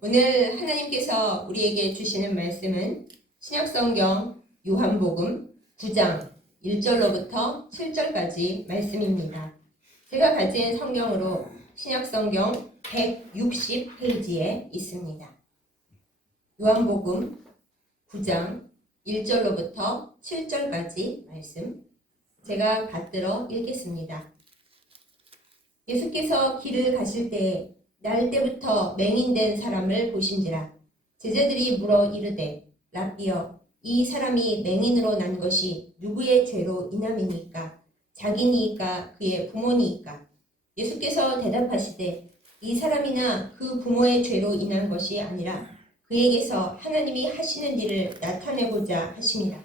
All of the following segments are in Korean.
오늘 하나님께서 우리에게 주시는 말씀은 신약성경 요한복음 9장 1절로부터 7절까지 말씀입니다. 제가 가진 성경으로 신약성경 160페이지에 있습니다. 요한복음 9장 1절로부터 7절까지 말씀 제가 받들어 읽겠습니다. 예수께서 길을 가실 때에 날 때부터 맹인된 사람을 보신지라. 제자들이 물어 이르되 라삐여, 이 사람이 맹인으로 난 것이 누구의 죄로 인함이니까? 자기니까 그의 부모니까? 예수께서 대답하시되 이 사람이나 그 부모의 죄로 인한 것이 아니라 그에게서 하나님이 하시는 일을 나타내고자 하심이라.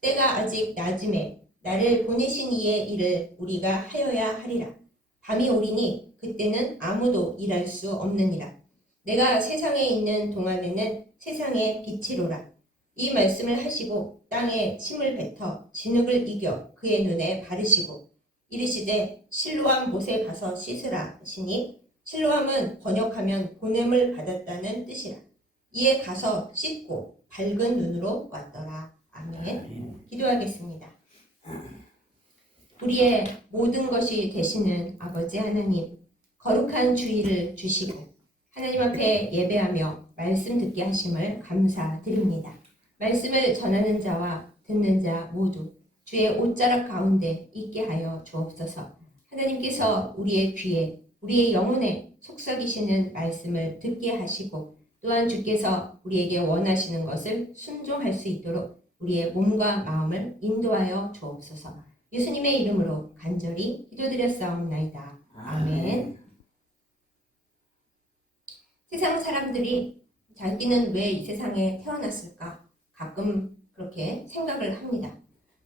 때가 아직 낮음에 나를 보내신 이의 일을 우리가 하여야 하리라. 밤이 오리니 그때는 아무도 일할 수 없느니라. 내가 세상에 있는 동안에는 세상의 빛이로라. 이 말씀을 하시고 땅에 침을 뱉어 진흙을 이겨 그의 눈에 바르시고 이르시되 실로암 못에 가서 씻으라 하시니, 실로암은 번역하면 보냄을 받았다는 뜻이라. 이에 가서 씻고 밝은 눈으로 왔더라. 아멘. 기도하겠습니다. 우리의 모든 것이 되시는 아버지 하나님, 거룩한 주일을 주시고 하나님 앞에 예배하며 말씀 듣게 하심을 감사드립니다. 말씀을 전하는 자와 듣는 자 모두 주의 옷자락 가운데 있게 하여 주옵소서. 하나님께서 우리의 귀에, 우리의 영혼에 속삭이시는 말씀을 듣게 하시고, 또한 주께서 우리에게 원하시는 것을 순종할 수 있도록 우리의 몸과 마음을 인도하여 주옵소서. 예수님의 이름으로 간절히 기도드렸사옵나이다. 아멘. 세상 사람들이 자기는 왜 이 세상에 태어났을까? 가끔 그렇게 생각을 합니다.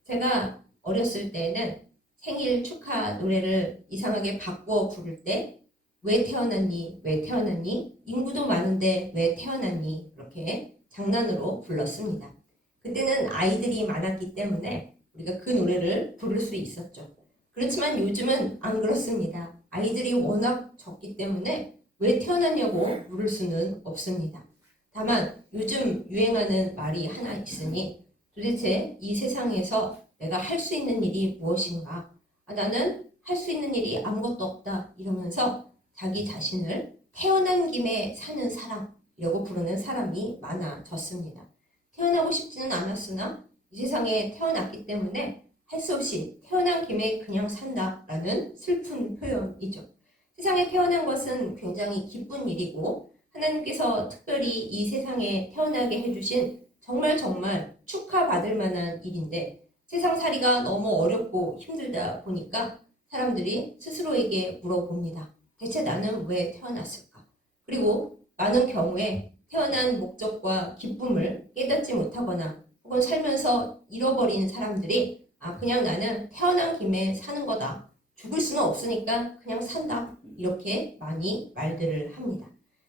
제가 어렸을 때는 생일 축하 노래를 이상하게 바꿔 부를 때 왜 태어났니? 왜 태어났니? 인구도 많은데 왜 태어났니? 그렇게 장난으로 불렀습니다. 그때는 아이들이 많았기 때문에 우리가 그 노래를 부를 수 있었죠. 그렇지만 요즘은 안 그렇습니다. 아이들이 워낙 적기 때문에 왜 태어났냐고 물을 수는 없습니다. 다만 요즘 유행하는 말이 하나 있으니, 도대체 이 세상에서 내가 할 수 있는 일이 무엇인가? 나는 할 수 있는 일이 아무것도 없다 이러면서 자기 자신을 태어난 김에 사는 사람이라고 부르는 사람이 많아졌습니다. 태어나고 싶지는 않았으나 이 세상에 태어났기 때문에 할 수 없이 태어난 김에 그냥 산다라는 슬픈 표현이죠. 세상에 태어난 것은 굉장히 기쁜 일이고, 하나님께서 특별히 이 세상에 태어나게 해주신 정말 축하받을 만한 일인데, 세상살이가 너무 어렵고 힘들다 보니까 사람들이 스스로에게 물어봅니다. 대체 나는 왜 태어났을까? 그리고 많은 경우에 태어난 목적과 기쁨을 깨닫지 못하거나 혹은 살면서 잃어버린 사람들이 그냥 나는 태어난 김에 사는 거다. 죽을 수는 없으니까 그냥 산다. 이렇게 많이 말들을 합니다.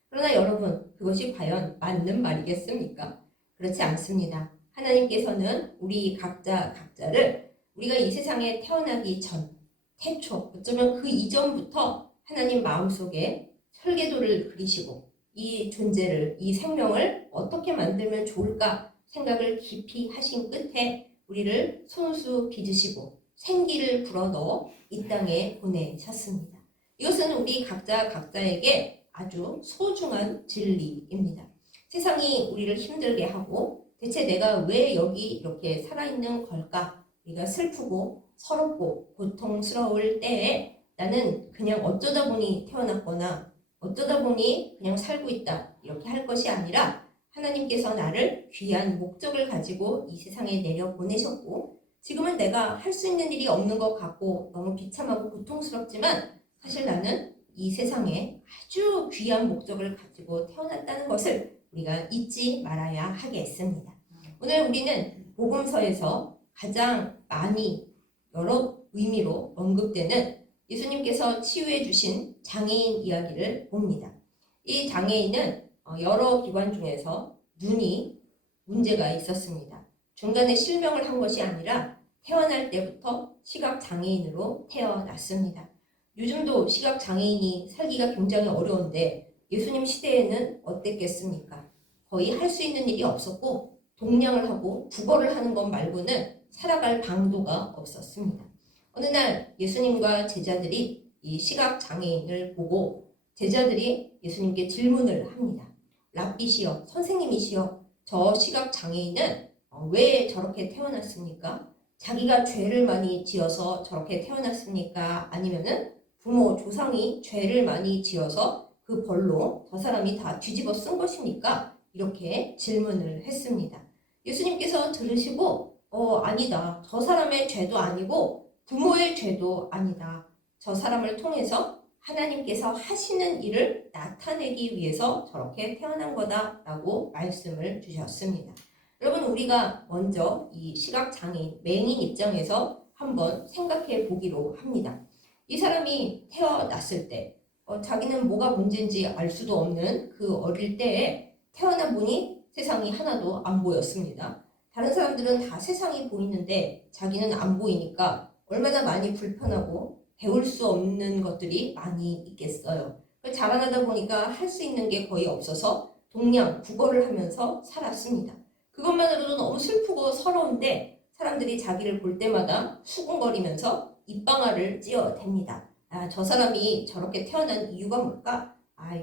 그러나 여러분, 그것이 과연 맞는 말이겠습니까? 그렇지 않습니다. 하나님께서는 우리 각자를 우리가 이 세상에 태어나기 전, 태초, 어쩌면 그 이전부터 하나님 마음속에 설계도를 그리시고 이 존재를, 이 생명을 어떻게 만들면 좋을까 생각을 깊이 하신 끝에 우리를 손수 빚으시고 생기를 불어넣어 이 땅에 보내셨습니다. 이것은 우리 각자에게 아주 소중한 진리입니다. 세상이 우리를 힘들게 하고 대체 내가 왜 여기 이렇게 살아있는 걸까? 우리가 슬프고 서럽고 고통스러울 때에 나는 그냥 어쩌다 보니 태어났거나 어쩌다 보니 그냥 살고 있다 이렇게 할 것이 아니라, 하나님께서 나를 귀한 목적을 가지고 이 세상에 내려보내셨고, 지금은 내가 할 수 있는 일이 없는 것 같고 너무 비참하고 고통스럽지만 사실 나는 이 세상에 아주 귀한 목적을 가지고 태어났다는 것을 우리가 잊지 말아야 하겠습니다. 오늘 우리는 복음서에서 가장 많이 여러 의미로 언급되는 예수님께서 치유해 주신 장애인 이야기를 봅니다. 이 장애인은 여러 기관 중에서 눈이 문제가 있었습니다. 중간에 실명을 한 것이 아니라 태어날 때부터 시각장애인으로 태어났습니다. 요즘도 시각장애인이 살기가 굉장히 어려운데 예수님 시대에는 어땠겠습니까? 거의 할 수 있는 일이 없었고 동냥을 하고 구걸을 하는 것 말고는 살아갈 방도가 없었습니다. 어느 날 예수님과 제자들이 이 시각장애인을 보고 제자들이 예수님께 질문을 합니다. 랍비시여, 선생님이시여, 저 시각장애인은 왜 저렇게 태어났습니까? 자기가 죄를 많이 지어서 저렇게 태어났습니까? 아니면은 부모, 조상이 죄를 많이 지어서 그 벌로 저 사람이 다 뒤집어 쓴 것입니까? 이렇게 질문을 했습니다. 예수님께서 들으시고 아니다. 저 사람의 죄도 아니고 부모의 죄도 아니다. 저 사람을 통해서 하나님께서 하시는 일을 나타내기 위해서 저렇게 태어난 거다라고 말씀을 주셨습니다. 여러분, 우리가 먼저 이 시각장애인, 맹인 입장에서 한번 생각해 보기로 합니다. 이 사람이 태어났을 때 자기는 뭐가 문제인지 알 수도 없는 그 어릴 때에 태어나 보니 세상이 하나도 안 보였습니다. 다른 사람들은 다 세상이 보이는데 자기는 안 보이니까 얼마나 많이 불편하고 배울 수 없는 것들이 많이 있겠어요. 자라나다 보니까 할 수 있는 게 거의 없어서 동냥, 구걸을 하면서 살았습니다. 그것만으로도 너무 슬프고 서러운데 사람들이 자기를 볼 때마다 수군거리면서 입방아를 찧어댑니다. 저 사람이 저렇게 태어난 이유가 뭘까?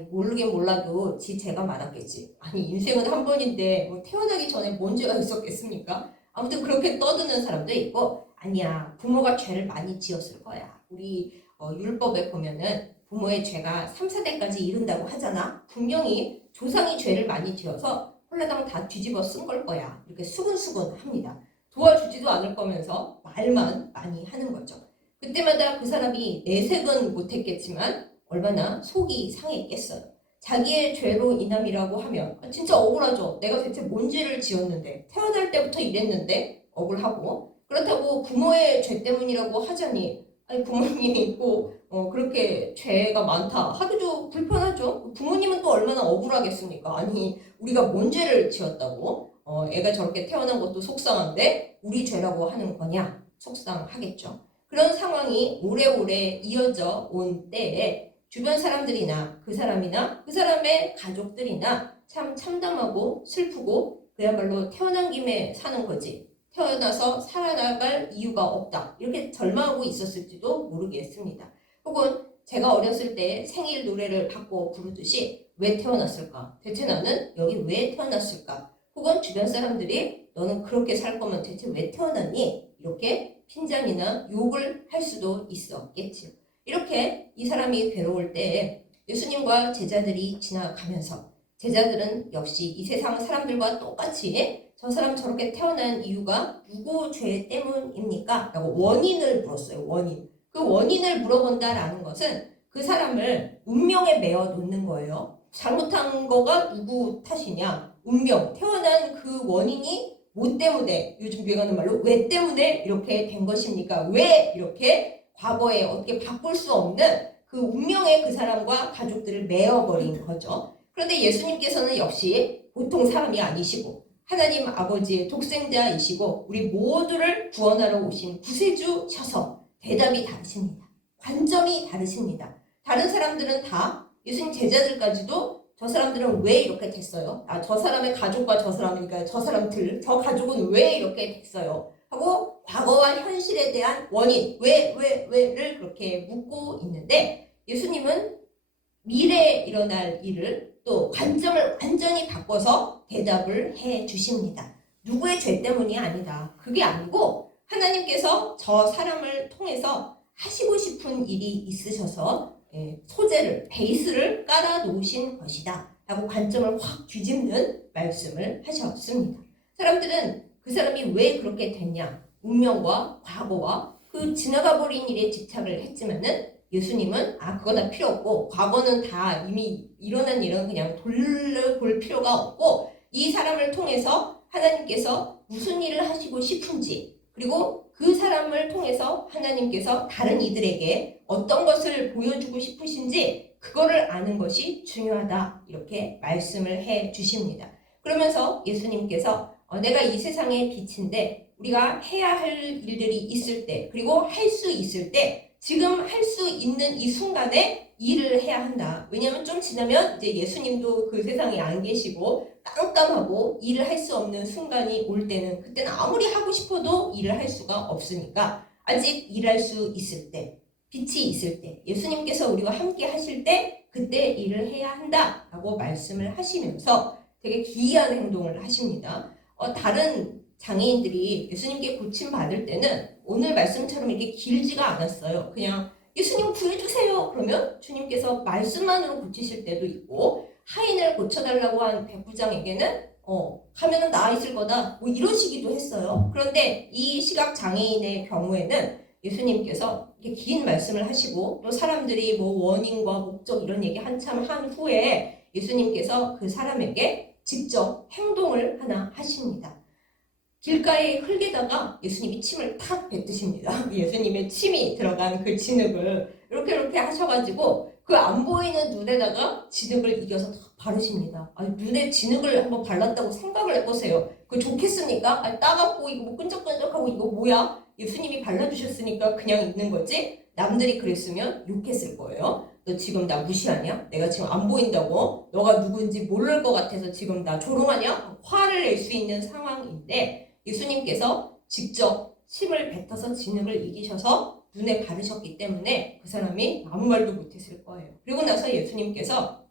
모르긴 몰라도 지 죄가 많았겠지. 아니, 인생은 한 번인데 뭐 태어나기 전에 뭔 죄가 있었겠습니까? 아무튼 그렇게 떠드는 사람도 있고, 아니야, 부모가 죄를 많이 지었을 거야. 우리 율법에 보면은 부모의 죄가 3, 4대까지 이른다고 하잖아. 분명히 조상이 죄를 많이 지어서 홀라당 다 뒤집어 쓴 걸 거야. 이렇게 수근수근 합니다. 도와주지도 않을 거면서 말만 많이 하는 거죠. 그때마다 그 사람이 내색은 못했겠지만 얼마나 속이 상했겠어요. 자기의 죄로 인함이라고 하면 진짜 억울하죠. 내가 대체 뭔 죄를 지었는데, 태어날 때부터 이랬는데 억울하고, 그렇다고 부모의 죄 때문이라고 하자니 부모님이 있고 그렇게 죄가 많다 하기도 불편하죠. 부모님은 또 얼마나 억울하겠습니까? 아니, 우리가 뭔 죄를 지었다고 애가 저렇게 태어난 것도 속상한데 우리 죄라고 하는 거냐? 속상하겠죠. 그런 상황이 오래오래 이어져 온 때에 주변 사람들이나 그 사람이나 그 사람의 가족들이나 참 참담하고 슬프고 그야말로 태어난 김에 사는 거지, 태어나서 살아나갈 이유가 없다, 이렇게 절망하고 있었을지도 모르겠습니다. 혹은 제가 어렸을 때 생일 노래를 바꿔 부르듯이 왜 태어났을까? 대체 나는 여기 왜 태어났을까? 혹은 주변 사람들이 너는 그렇게 살 거면 대체 왜 태어났니? 이렇게 핀잔이나 욕을 할 수도 있었겠지요. 이렇게 이 사람이 괴로울 때 예수님과 제자들이 지나가면서 제자들은 역시 이 세상 사람들과 똑같이 저 사람 저렇게 태어난 이유가 누구 죄 때문입니까? 라고 원인을 물었어요. 원인. 그 원인을 물어본다라는 것은 그 사람을 운명에 매어 놓는 거예요. 잘못한 거가 누구 탓이냐? 운명, 태어난 그 원인이 뭐 때문에, 요즘 유행하는 말로 왜 때문에 이렇게 된 것입니까? 왜 이렇게 과거에 어떻게 바꿀 수 없는 그 운명에 그 사람과 가족들을 매어버린 거죠. 그런데 예수님께서는 역시 보통 사람이 아니시고 하나님 아버지의 독생자이시고 우리 모두를 구원하러 오신 구세주셔서 대답이 다르십니다. 관점이 다르십니다. 다른 사람들은 다, 예수님 제자들까지도 저 사람들은 왜 이렇게 됐어요? 저 사람의 가족과 저 사람이니까 저 사람들, 저 가족은 왜 이렇게 됐어요? 하고 과거와 현실에 대한 원인, 왜를 그렇게 묻고 있는데 예수님은 미래에 일어날 일을 또 관점을 완전히 바꿔서 대답을 해 주십니다. 누구의 죄 때문이 아니다. 그게 아니고 하나님께서 저 사람을 통해서 하시고 싶은 일이 있으셔서 소재를, 베이스를 깔아 놓으신 것이다 라고 관점을 확 뒤집는 말씀을 하셨습니다. 사람들은 그 사람이 왜 그렇게 됐냐, 운명과 과거와 그 지나가 버린 일에 집착을 했지만은 예수님은 그거 다 필요 없고 과거는 다 이미 일어난 일은 그냥 돌려볼 필요가 없고 이 사람을 통해서 하나님께서 무슨 일을 하시고 싶은지, 그리고 그 사람을 통해서 하나님께서 다른 이들에게 어떤 것을 보여주고 싶으신지 그거를 아는 것이 중요하다, 이렇게 말씀을 해 주십니다. 그러면서 예수님께서 내가 이 세상의 빛인데 우리가 해야 할 일들이 있을 때, 그리고 할 수 있을 때, 지금 할 수 있는 이 순간에 일을 해야 한다. 왜냐하면 좀 지나면 이제 예수님도 그 세상에 안 계시고 깜깜하고 일을 할 수 없는 순간이 올 때는 그때는 아무리 하고 싶어도 일을 할 수가 없으니까 아직 일할 수 있을 때, 빛이 있을 때, 예수님께서 우리와 함께 하실 때 그때 일을 해야 한다라고 말씀을 하시면서 되게 기이한 행동을 하십니다. 다른 장애인들이 예수님께 고침받을 때는 오늘 말씀처럼 이렇게 길지가 않았어요. 그냥 예수님 구해주세요. 그러면 주님께서 말씀만으로 고치실 때도 있고, 하인을 고쳐달라고 한 백부장에게는 가면은 나아 있을 거다 뭐 이러시기도 했어요. 그런데 이 시각 장애인의 경우에는 예수님께서 이렇게 긴 말씀을 하시고 또 사람들이 뭐 원인과 목적 이런 얘기 한참 한 후에 예수님께서 그 사람에게 직접 행동을 하나 하십니다. 길가의 흙에다가 예수님이 침을 탁 뱉으십니다. 예수님의 침이 들어간 그 진흙을 이렇게 하셔가지고 그 안 보이는 눈에다가 진흙을 이겨서 탁 바르십니다. 아니, 눈에 진흙을 한번 발랐다고 생각을 해보세요. 그거 좋겠습니까? 아니, 따갑고 이거 뭐 끈적끈적하고 이거 뭐야? 예수님이 발라주셨으니까 그냥 있는 거지? 남들이 그랬으면 욕했을 거예요. 너 지금 나 무시하냐? 내가 지금 안 보인다고? 너가 누군지 모를 것 같아서 지금 나 조롱하냐? 화를 낼 수 있는 상황인데 예수님께서 직접 침을 뱉어서 진흙을 이기셔서 눈에 바르셨기 때문에 그 사람이 아무 말도 못했을 거예요. 그리고 나서 예수님께서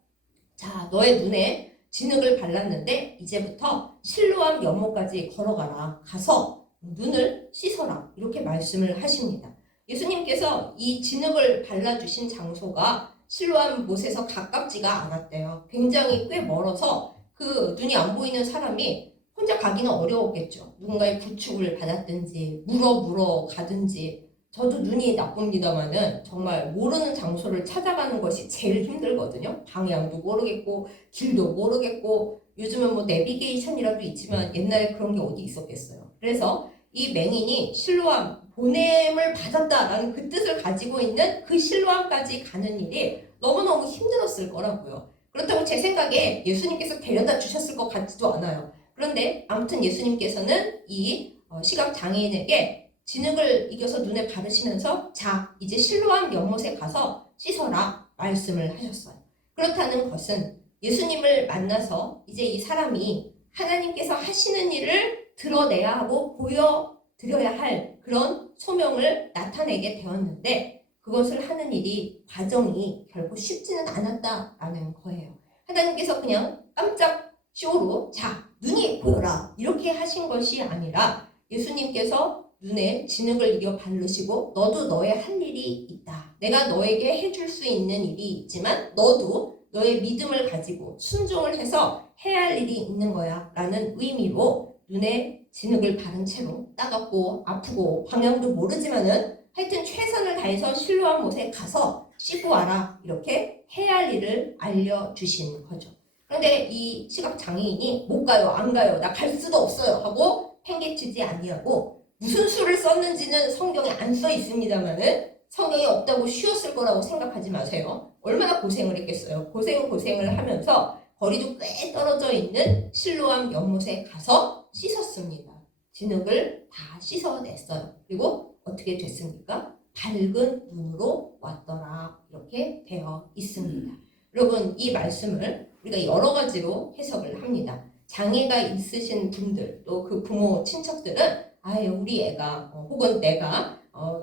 자, 너의 눈에 진흙을 발랐는데 이제부터 실로암 연못까지 걸어가라. 가서 눈을 씻어라. 이렇게 말씀을 하십니다. 예수님께서 이 진흙을 발라주신 장소가 실로암 못에서 가깝지가 않았대요. 굉장히 꽤 멀어서 그 눈이 안 보이는 사람이 혼자 가기는 어려웠겠죠. 누군가의 부축을 받았든지 물어 가든지. 저도 눈이 나쁩니다만은 정말 모르는 장소를 찾아가는 것이 제일 힘들거든요. 방향도 모르겠고 길도 모르겠고 요즘은 뭐 내비게이션이라도 있지만 옛날에 그런 게 어디 있었겠어요. 그래서 이 맹인이 실로암 보냄을 받았다라는 그 뜻을 가지고 있는 그 실로암까지 가는 일이 너무너무 힘들었을 거라고요. 그렇다고 제 생각에 예수님께서 데려다 주셨을 것 같지도 않아요. 그런데 아무튼 예수님께서는 이 시각 장애인에게 진흙을 이겨서 눈에 바르시면서 자, 이제 실로암 연못에 가서 씻어라 말씀을 하셨어요. 그렇다는 것은 예수님을 만나서 이제 이 사람이 하나님께서 하시는 일을 드러내야 하고 보여드려야 할 그런 소명을 나타내게 되었는데 그것을 하는 일이 과정이 결코 쉽지는 않았다라는 거예요. 하나님께서 그냥 깜짝 쇼로 자, 눈이 보여라 이렇게 하신 것이 아니라 예수님께서 눈에 진흙을 이겨 바르시고 너도 너의 할 일이 있다. 내가 너에게 해줄 수 있는 일이 있지만 너도 너의 믿음을 가지고 순종을 해서 해야 할 일이 있는 거야 라는 의미로 눈에 진흙을 바른 채로 따갑고 아프고 방향도 모르지만은 하여튼 최선을 다해서 실로암 못에 가서 씻고 와라 이렇게 해야 할 일을 알려주신 거죠. 그런데 이 시각장애인이 못 가요 안 가요 나 갈 수도 없어요 하고 팽개치지 아니하고 무슨 수를 썼는지는 성경에 안 써 있습니다만은 성경에 없다고 쉬웠을 거라고 생각하지 마세요. 얼마나 고생을 했겠어요. 고생을 하면서 거리도 꽤 떨어져 있는 실로암 연못에 가서 씻었습니다. 진흙을 다 씻어냈어요. 그리고 어떻게 됐습니까? 밝은 눈으로 왔더라. 이렇게 되어 있습니다. 여러분 이 말씀을 우리가 여러 가지로 해석을 합니다. 장애가 있으신 분들 또 그 부모 친척들은 아유 우리 애가 혹은 내가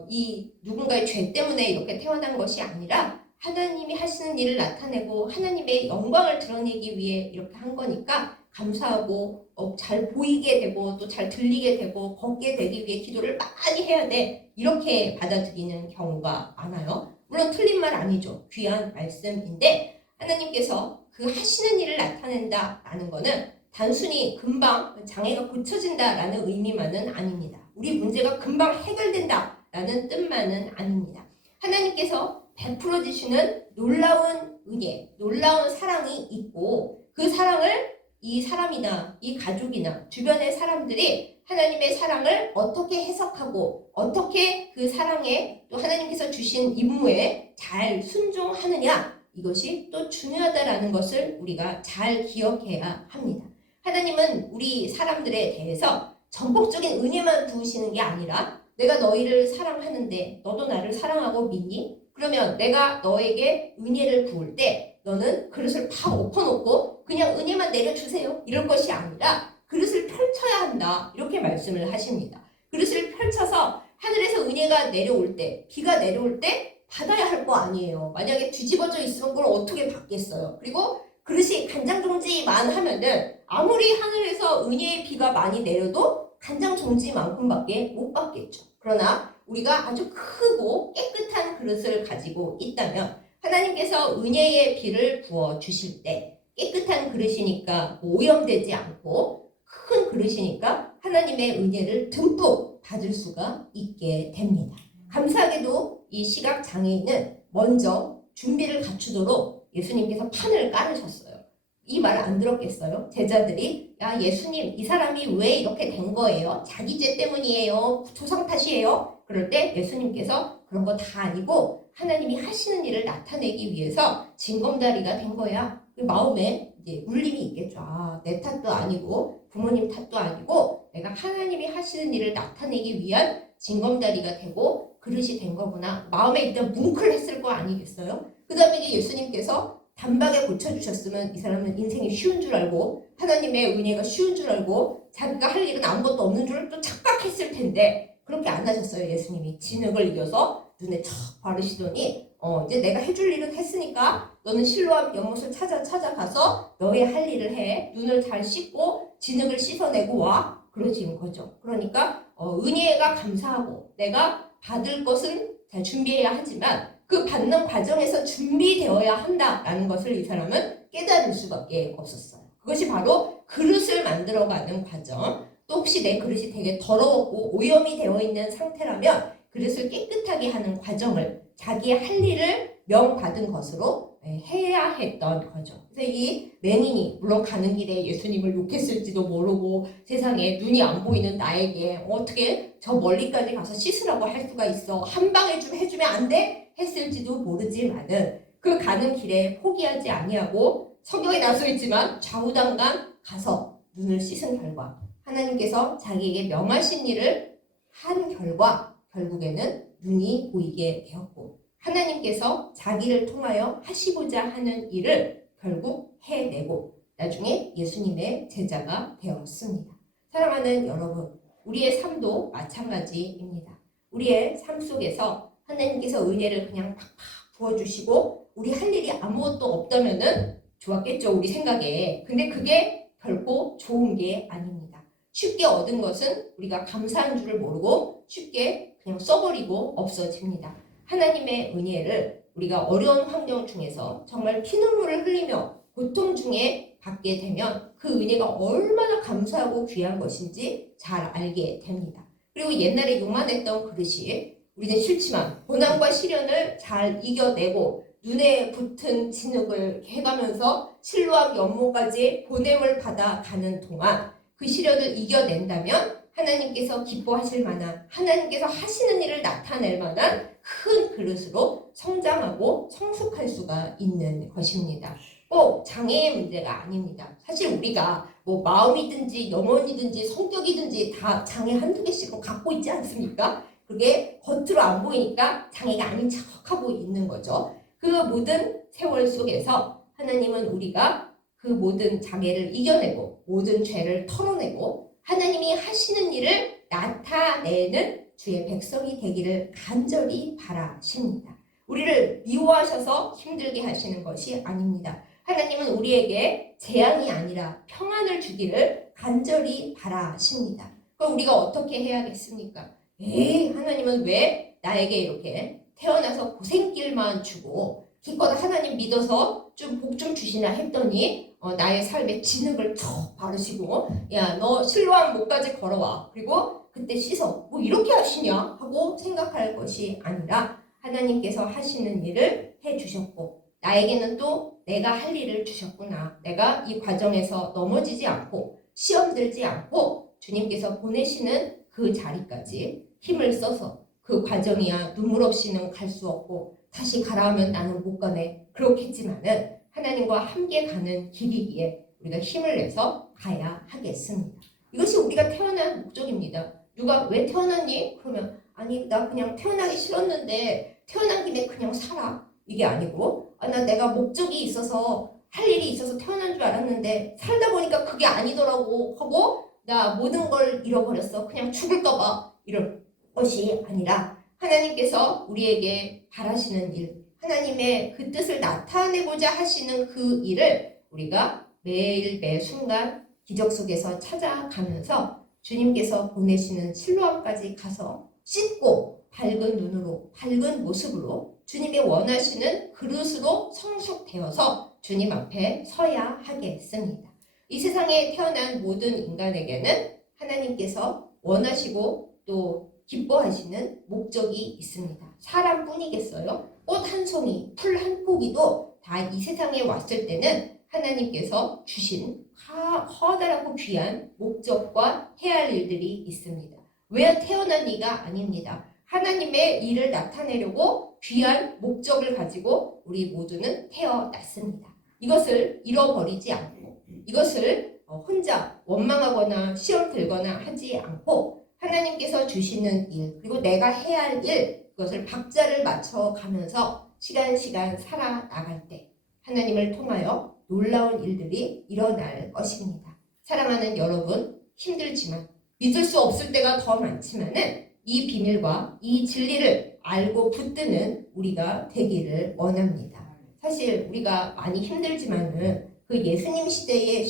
이 누군가의 죄 때문에 이렇게 태어난 것이 아니라 하나님이 하시는 일을 나타내고 하나님의 영광을 드러내기 위해 이렇게 한 거니까 감사하고 잘 보이게 되고 또 잘 들리게 되고 걷게 되기 위해 기도를 많이 해야 돼 이렇게 받아들이는 경우가 많아요. 물론 틀린 말 아니죠. 귀한 말씀인데 하나님께서 그 하시는 일을 나타낸다라는 거는 단순히 금방 장애가 고쳐진다라는 의미만은 아닙니다. 우리 문제가 금방 해결된다라는 뜻만은 아닙니다. 하나님께서 베풀어 주시는 놀라운 은혜, 놀라운 사랑이 있고 그 사랑을 이 사람이나 이 가족이나 주변의 사람들이 하나님의 사랑을 어떻게 해석하고 어떻게 그 사랑에 또 하나님께서 주신 임무에 잘 순종하느냐 이것이 또 중요하다라는 것을 우리가 잘 기억해야 합니다. 하나님은 우리 사람들에 대해서 전폭적인 은혜만 부으시는 게 아니라 내가 너희를 사랑하는데 너도 나를 사랑하고 믿니? 그러면 내가 너에게 은혜를 부을 때 너는 그릇을 팍 엎어놓고 그냥 은혜만 내려주세요. 이럴 것이 아니라 그릇을 펼쳐야 한다. 이렇게 말씀을 하십니다. 그릇을 펼쳐서 하늘에서 은혜가 내려올 때, 비가 내려올 때 받아야 할 거 아니에요. 만약에 뒤집어져 있으면 그걸 어떻게 받겠어요. 그리고 그릇이 간장종지만 하면은 아무리 하늘에서 은혜의 비가 많이 내려도 간장종지만큼밖에 못 받겠죠. 그러나 우리가 아주 크고 깨끗한 그릇을 가지고 있다면 하나님께서 은혜의 비를 부어 주실 때 깨끗한 그릇이니까 오염되지 않고 큰 그릇이니까 하나님의 은혜를 듬뿍 받을 수가 있게 됩니다. 감사하게도 이 시각장애인은 먼저 준비를 갖추도록 예수님께서 판을 깔으셨어요. 이 말 안 들었겠어요? 제자들이 야 예수님 이 사람이 왜 이렇게 된 거예요? 자기 죄 때문이에요? 조상 탓이에요? 그럴 때 예수님께서 그런 거 다 아니고 하나님이 하시는 일을 나타내기 위해서 징검다리가 된 거야. 그 마음에 이제 울림이 있겠죠. 아, 내 탓도 아니고 부모님 탓도 아니고 내가 하나님이 하시는 일을 나타내기 위한 징검다리가 되고 그릇이 된 거구나. 마음에 일단 뭉클했을 거 아니겠어요? 그 다음에 이제 예수님께서 단박에 고쳐주셨으면 이 사람은 인생이 쉬운 줄 알고 하나님의 은혜가 쉬운 줄 알고 자기가 할 일은 아무것도 없는 줄 또 착각했을 텐데 그렇게 안 하셨어요. 예수님이 진흙을 이어서 눈에 척 바르시더니 이제 내가 해줄 일은 했으니까 너는 실로암 연못을 찾아가서 너의 할 일을 해. 눈을 잘 씻고 진흙을 씻어내고 와. 그러신 거죠. 그러니까 은혜가 감사하고 내가 받을 것은 잘 준비해야 하지만 그 받는 과정에서 준비되어야 한다라는 것을 이 사람은 깨달을 수밖에 없었어요. 그것이 바로 그릇을 만들어가는 과정. 또 혹시 내 그릇이 되게 더러웠고 오염이 되어 있는 상태라면 그릇을 깨끗하게 하는 과정을 자기의 할 일을 명받은 것으로 해야 했던 거죠. 그래서 이 맹인이 물론 가는 길에 예수님을 욕했을지도 모르고 세상에 눈이 안 보이는 나에게 어떻게 저 멀리까지 가서 씻으라고 할 수가 있어. 한 방에 좀 해주면 안 돼? 했을지도 모르지만은 그 가는 길에 포기하지 아니하고 성경에 나서 있지만 좌우당간 가서 눈을 씻은 결과 하나님께서 자기에게 명하신 일을 한 결과 결국에는 눈이 보이게 되었고 하나님께서 자기를 통하여 하시고자 하는 일을 결국 해내고 나중에 예수님의 제자가 되었습니다. 사랑하는 여러분, 우리의 삶도 마찬가지입니다. 우리의 삶 속에서 하나님께서 은혜를 그냥 팍팍 부어주시고 우리 할 일이 아무것도 없다면은 좋았겠죠, 우리 생각에. 근데 그게 결코 좋은 게 아닙니다. 쉽게 얻은 것은 우리가 감사한 줄을 모르고 쉽게 그냥 써버리고 없어집니다. 하나님의 은혜를 우리가 어려운 환경 중에서 정말 피눈물을 흘리며 고통 중에 받게 되면 그 은혜가 얼마나 감사하고 귀한 것인지 잘 알게 됩니다. 그리고 옛날에 요만했던 그릇이 우리는 싫지만 고난과 시련을 잘 이겨내고 눈에 붙은 진흙을 해가면서 실로암 연못까지 보냄을 받아 가는 동안 그 시련을 이겨낸다면 하나님께서 기뻐하실 만한 하나님께서 하시는 일을 나타낼 만한 큰 그릇으로 성장하고 성숙할 수가 있는 것입니다. 꼭 장애의 문제가 아닙니다. 사실 우리가 뭐 마음이든지 영혼이든지 성격이든지 다 장애 한두 개씩은 갖고 있지 않습니까? 그게 겉으로 안 보이니까 장애가 아닌 척하고 있는 거죠. 그 모든 세월 속에서 하나님은 우리가 그 모든 장애를 이겨내고 모든 죄를 털어내고 하나님이 하시는 일을 나타내는 주의 백성이 되기를 간절히 바라십니다. 우리를 미워하셔서 힘들게 하시는 것이 아닙니다. 하나님은 우리에게 재앙이 아니라 평안을 주기를 간절히 바라십니다. 그럼 우리가 어떻게 해야겠습니까? 하나님은 왜 나에게 이렇게 태어나서 고생길만 주고 기껏 하나님 믿어서 좀 복 좀 주시나 했더니 나의 삶에 진흙을 척 바르시고 야 너 실로암 목까지 걸어와 그리고 그때 씻어 뭐 이렇게 하시냐 하고 생각할 것이 아니라 하나님께서 하시는 일을 해주셨고 나에게는 또 내가 할 일을 주셨구나. 내가 이 과정에서 넘어지지 않고 시험 들지 않고 주님께서 보내시는 그 자리까지 힘을 써서 그 과정이야 눈물 없이는 갈 수 없고 다시 가라 하면 나는 못 가네. 그렇겠지만은 하나님과 함께 가는 길이기에 우리가 힘을 내서 가야 하겠습니다. 이것이 우리가 태어난 목적입니다. 누가 왜 태어났니? 그러면 아니 나 그냥 태어나기 싫었는데 태어난 김에 그냥 살아. 이게 아니고 나 내가 목적이 있어서 할 일이 있어서 태어난 줄 알았는데 살다 보니까 그게 아니더라고 하고 나 모든 걸 잃어버렸어. 그냥 죽을까 봐. 이런 것이 아니라 하나님께서 우리에게 바라시는 일, 하나님의 그 뜻을 나타내고자 하시는 그 일을 우리가 매일 매 순간 기적 속에서 찾아가면서 주님께서 보내시는 실로암까지 가서 씻고 밝은 눈으로 밝은 모습으로 주님이 원하시는 그릇으로 성숙되어서 주님 앞에 서야 하겠습니다. 이 세상에 태어난 모든 인간에게는 하나님께서 원하시고 또 기뻐하시는 목적이 있습니다. 사람뿐이겠어요? 꽃 한 송이, 풀 한 포기도 다 이 세상에 왔을 때는 하나님께서 주신 커다랗고 귀한 목적과 해야 할 일들이 있습니다. 왜 태어난 이가 아닙니다. 하나님의 일을 나타내려고 귀한 목적을 가지고 우리 모두는 태어났습니다. 이것을 잃어버리지 않고 이것을 혼자 원망하거나 시험 들거나 하지 않고 하나님께서 주시는 일 그리고 내가 해야 할 일 그것을 박자를 맞춰 가면서 시간 살아나갈 때 하나님을 통하여 놀라운 일들이 일어날 것입니다. 사랑하는 여러분, 힘들지만 믿을 수 없을 때가 더 많지만은 이 비밀과 이 진리를 알고 붙드는 우리가 되기를 원합니다. 사실 우리가 많이 힘들지만은 그 예수님 시대의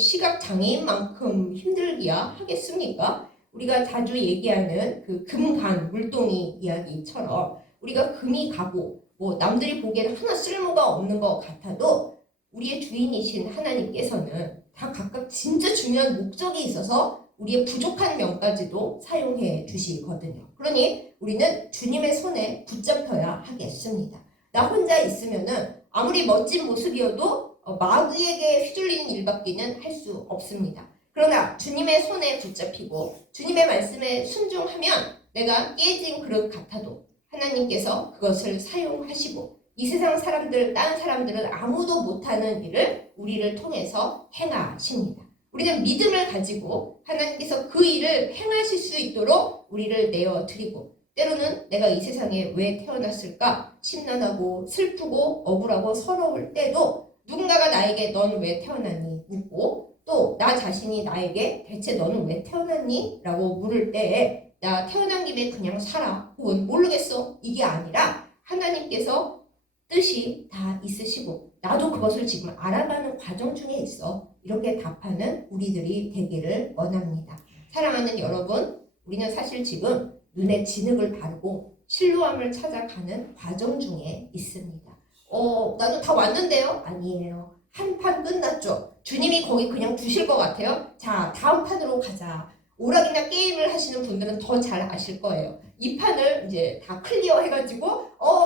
시각장애인만큼 힘들기야 하겠습니까? 우리가 자주 얘기하는 그 금간 물동이 이야기처럼 우리가 금이 가고 뭐 남들이 보기에는 하나 쓸모가 없는 것 같아도 우리의 주인이신 하나님께서는 다 각각 진짜 중요한 목적이 있어서 우리의 부족한 면까지도 사용해 주시거든요. 그러니 우리는 주님의 손에 붙잡혀야 하겠습니다. 나 혼자 있으면은 아무리 멋진 모습이어도 마귀에게 휘둘리는 일밖에는 할 수 없습니다. 그러나 주님의 손에 붙잡히고 주님의 말씀에 순종하면 내가 깨진 그릇 같아도 하나님께서 그것을 사용하시고 이 세상 사람들, 다른 사람들은 아무도 못하는 일을 우리를 통해서 행하십니다. 우리는 믿음을 가지고 하나님께서 그 일을 행하실 수 있도록 우리를 내어드리고 때로는 내가 이 세상에 왜 태어났을까 심란하고 슬프고 억울하고 서러울 때도 누군가가 나에게 넌 왜 태어났니? 묻고 또 나 자신이 나에게 대체 너는 왜 태어났니? 라고 물을 때에 나 태어난 김에 그냥 살아 혹은 모르겠어 이게 아니라 하나님께서 뜻이 다 있으시고 나도 그것을 지금 알아가는 과정 중에 있어 이렇게 답하는 우리들이 되기를 원합니다. 사랑하는 여러분, 우리는 사실 지금 눈에 진흙을 바르고 실로암을 찾아가는 과정 중에 있습니다. 나도 다 왔는데요? 아니에요. 한 판 끝났죠. 주님이 거기 그냥 두실 것 같아요. 자, 다음 판으로 가자. 오락이나 게임을 하시는 분들은 더 잘 아실 거예요. 이 판을 이제 다 클리어 해가지고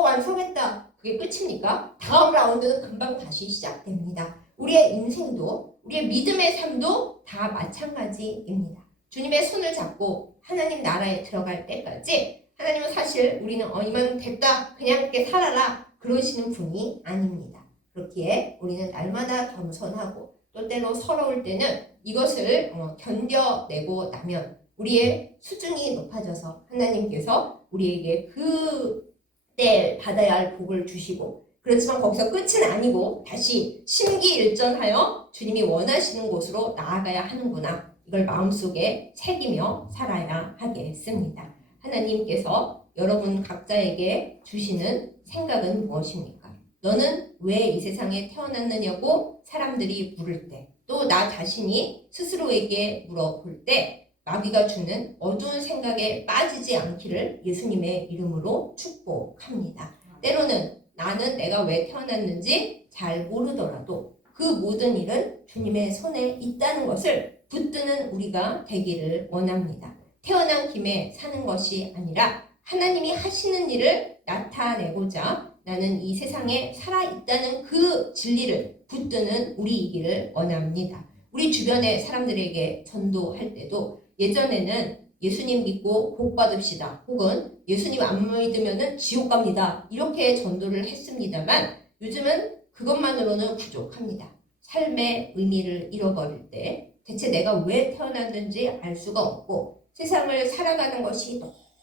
완성했다. 그게 끝입니까? 다음 라운드는 금방 다시 시작됩니다. 우리의 인생도 우리의 믿음의 삶도 다 마찬가지입니다. 주님의 손을 잡고 하나님 나라에 들어갈 때까지 하나님은 사실 우리는 이만 됐다 그냥 그렇게 살아라 그러시는 분이 아닙니다. 그렇기에 우리는 날마다 겸손하고 또 때로 서러울 때는 이것을 견뎌내고 나면 우리의 수준이 높아져서 하나님께서 우리에게 그때 받아야 할 복을 주시고 그렇지만 거기서 끝은 아니고 다시 심기일전하여 주님이 원하시는 곳으로 나아가야 하는구나. 이걸 마음속에 새기며 살아야 하겠습니다. 하나님께서 여러분 각자에게 주시는 생각은 무엇입니까? 너는 왜 이 세상에 태어났느냐고 사람들이 물을 때, 또 나 자신이 스스로에게 물어볼 때 마귀가 주는 어두운 생각에 빠지지 않기를 예수님의 이름으로 축복합니다. 때로는 나는 내가 왜 태어났는지 잘 모르더라도 그 모든 일은 주님의 손에 있다는 것을 붙드는 우리가 되기를 원합니다. 태어난 김에 사는 것이 아니라 하나님이 하시는 일을 나타내고자 나는 이 세상에 살아있다는 그 진리를 붙드는 우리이기를 원합니다. 우리 주변의 사람들에게 전도할 때도 예전에는 예수님 믿고 복 받읍시다 혹은 예수님 안 믿으면 지옥 갑니다 이렇게 전도를 했습니다만 요즘은 그것만으로는 부족합니다. 삶의 의미를 잃어버릴 때 대체 내가 왜 태어났는지 알 수가 없고 세상을 살아가는 것이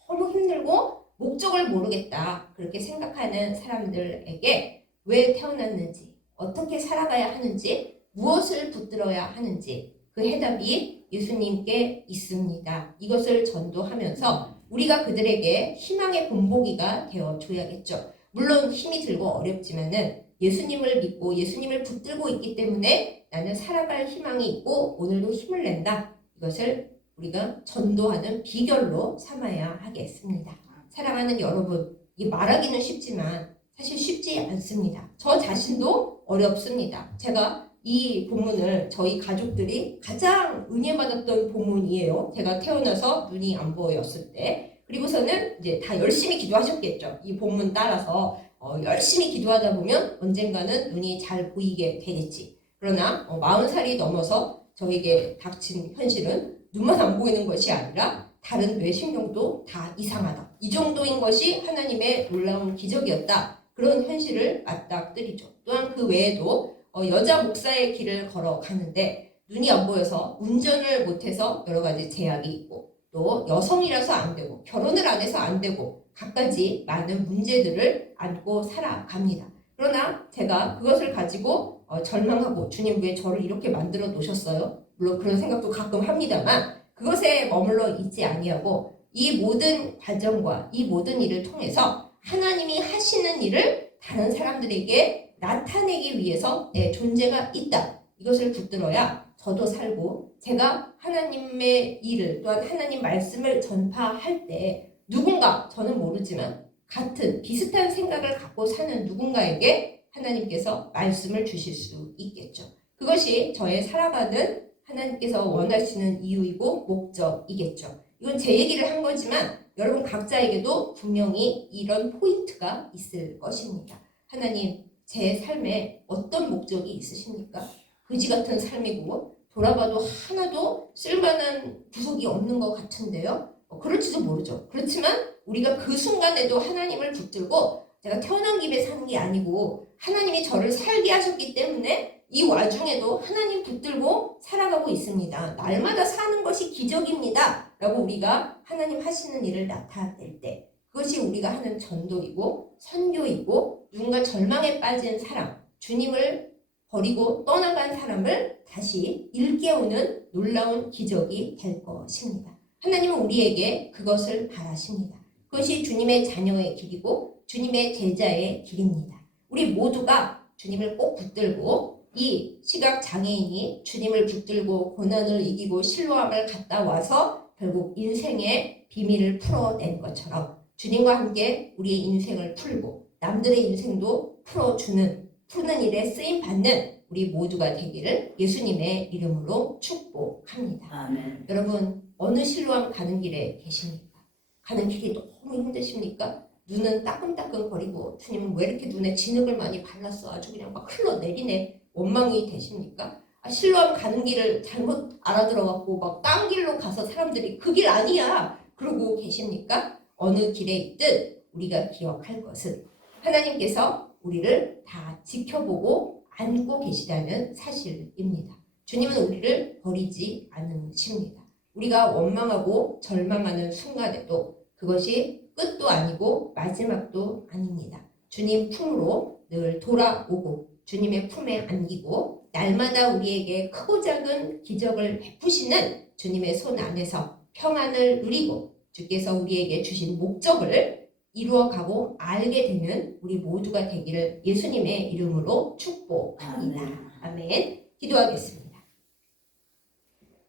너무 힘들고 목적을 모르겠다 그렇게 생각하는 사람들에게 왜 태어났는지, 어떻게 살아가야 하는지, 무엇을 붙들어야 하는지 그 해답이 예수님께 있습니다. 이것을 전도하면서 우리가 그들에게 희망의 본보기가 되어줘야겠죠. 물론 힘이 들고 어렵지만은 예수님을 믿고 예수님을 붙들고 있기 때문에 나는 살아갈 희망이 있고 오늘도 힘을 낸다. 이것을 우리가 전도하는 비결로 삼아야 하겠습니다. 사랑하는 여러분, 이 말하기는 쉽지만 사실 쉽지 않습니다. 저 자신도 어렵습니다. 제가 이 본문을 저희 가족들이 가장 은혜받았던 본문이에요. 제가 태어나서 눈이 안 보였을 때. 그리고서는 이제 다 열심히 기도하셨겠죠. 이 본문 따라서 열심히 기도하다 보면 언젠가는 눈이 잘 보이게 되겠지. 그러나 40살이 넘어서 저에게 닥친 현실은 눈만 안 보이는 것이 아니라 다른 뇌신경도 다 이상하다. 이 정도인 것이 하나님의 놀라운 기적이었다. 그런 현실을 맞닥뜨리죠. 또한 그 외에도 여자 목사의 길을 걸어가는데 눈이 안 보여서 운전을 못해서 여러 가지 제약이 있고 또 여성이라서 안 되고 결혼을 안 해서 안 되고 갖가지 많은 문제들을 안고 살아갑니다. 그러나 제가 그것을 가지고 절망하고 주님 왜 저를 이렇게 만들어 놓으셨어요? 물론 그런 생각도 가끔 합니다만 그것에 머물러 있지 아니하고 이 모든 과정과 이 모든 일을 통해서 하나님이 하시는 일을 다른 사람들에게 나타내기 위해서 내 존재가 있다. 이것을 붙들어야 저도 살고 제가 하나님의 일을 또한 하나님 말씀을 전파할 때 누군가 저는 모르지만 같은 비슷한 생각을 갖고 사는 누군가에게 하나님께서 말씀을 주실 수 있겠죠. 그것이 저의 살아가는 하나님께서 원하시는 이유이고 목적이겠죠. 이건 제 얘기를 한 거지만 여러분 각자에게도 분명히 이런 포인트가 있을 것입니다. 하나님, 제 삶에 어떤 목적이 있으십니까? 그지 같은 삶이고 돌아봐도 하나도 쓸만한 구석이 없는 것 같은데요. 그럴지도 모르죠. 그렇지만 우리가 그 순간에도 하나님을 붙들고 제가 태어난 김에 사는 게 아니고 하나님이 저를 살게 하셨기 때문에 이 와중에도 하나님 붙들고 살아가고 있습니다. 날마다 사는 것이 기적입니다. 라고 우리가 하나님 하시는 일을 나타낼 때 그것이 우리가 하는 전도이고 선교이고 누군가 절망에 빠진 사람, 주님을 버리고 떠나간 사람을 다시 일깨우는 놀라운 기적이 될 것입니다. 하나님은 우리에게 그것을 바라십니다. 그것이 주님의 자녀의 길이고 주님의 제자의 길입니다. 우리 모두가 주님을 꼭 붙들고 이 시각장애인이 주님을 붙들고 고난을 이기고 실로암을 갔다 와서 결국 인생의 비밀을 풀어낸 것처럼 주님과 함께 우리의 인생을 풀고 남들의 인생도 푸는 일에 쓰임받는 우리 모두가 되기를 예수님의 이름으로 축복합니다. 아멘. 여러분 어느 실로암 가는 길에 계십니까? 가는 길이 너무 힘드십니까? 눈은 따끔따끔거리고 주님은 왜 이렇게 눈에 진흙을 많이 발랐어? 아주 그냥 막 흘러내리네. 원망이 되십니까? 실로암 가는 길을 잘못 알아들어갖고 막 딴 길로 가서 사람들이 그 길 아니야 그러고 계십니까? 어느 길에 있든 우리가 기억할 것은 하나님께서 우리를 다 지켜보고 안고 계시다는 사실입니다. 주님은 우리를 버리지 않으십니다. 우리가 원망하고 절망하는 순간에도 그것이 끝도 아니고 마지막도 아닙니다. 주님 품으로 늘 돌아오고 주님의 품에 안기고 날마다 우리에게 크고 작은 기적을 베푸시는 주님의 손 안에서 평안을 누리고 주께서 우리에게 주신 목적을 이루어가고 알게 되는 우리 모두가 되기를 예수님의 이름으로 축복합니다. 아멘. 기도하겠습니다.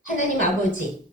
하나님 아버지,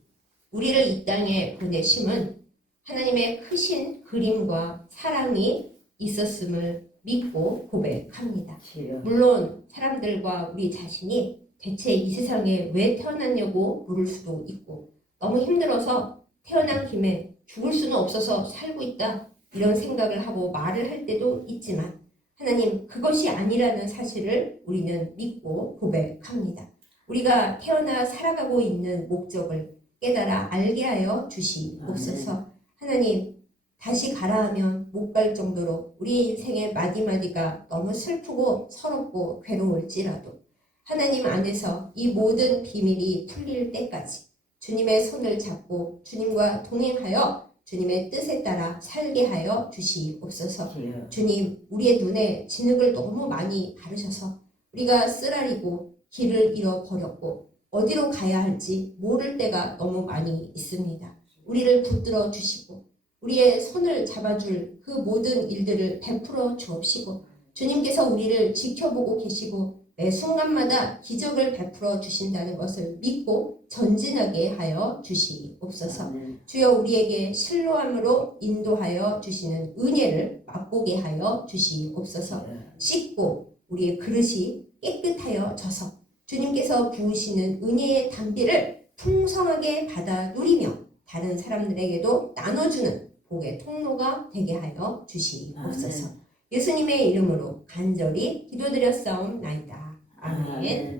우리를 이 땅에 보내심은 하나님의 크신 그림과 사랑이 있었음을 믿고 고백합니다. 물론 사람들과 우리 자신이 대체 이 세상에 왜 태어났냐고 물을 수도 있고 너무 힘들어서 태어난 김에 죽을 수는 없어서 살고 있다 이런 생각을 하고 말을 할 때도 있지만 하나님 그것이 아니라는 사실을 우리는 믿고 고백합니다. 우리가 태어나 살아가고 있는 목적을 깨달아 알게 하여 주시옵소서. 하나님 다시 가라 하면 못 갈 정도로 우리 인생의 마디마디가 너무 슬프고 서럽고 괴로울지라도 하나님 안에서 이 모든 비밀이 풀릴 때까지 주님의 손을 잡고 주님과 동행하여 주님의 뜻에 따라 살게 하여 주시옵소서. 예. 주님, 우리의 눈에 진흙을 너무 많이 바르셔서 우리가 쓰라리고 길을 잃어버렸고 어디로 가야 할지 모를 때가 너무 많이 있습니다. 우리를 붙들어 주시고 우리의 손을 잡아줄 그 모든 일들을 베풀어 주옵시고 주님께서 우리를 지켜보고 계시고 매 순간마다 기적을 베풀어 주신다는 것을 믿고 전진하게 하여 주시옵소서. 아멘. 주여 우리에게 실로함으로 인도하여 주시는 은혜를 맛보게 하여 주시옵소서. 예. 씻고 우리의 그릇이 깨끗하여 져서 주님께서 부으시는 은혜의 담비를 풍성하게 받아 누리며 다른 사람들에게도 나눠주는 복의 통로가 되게 하여 주시옵소서. 아멘. 예수님의 이름으로 간절히 기도드렸사옵나이다. 아멘.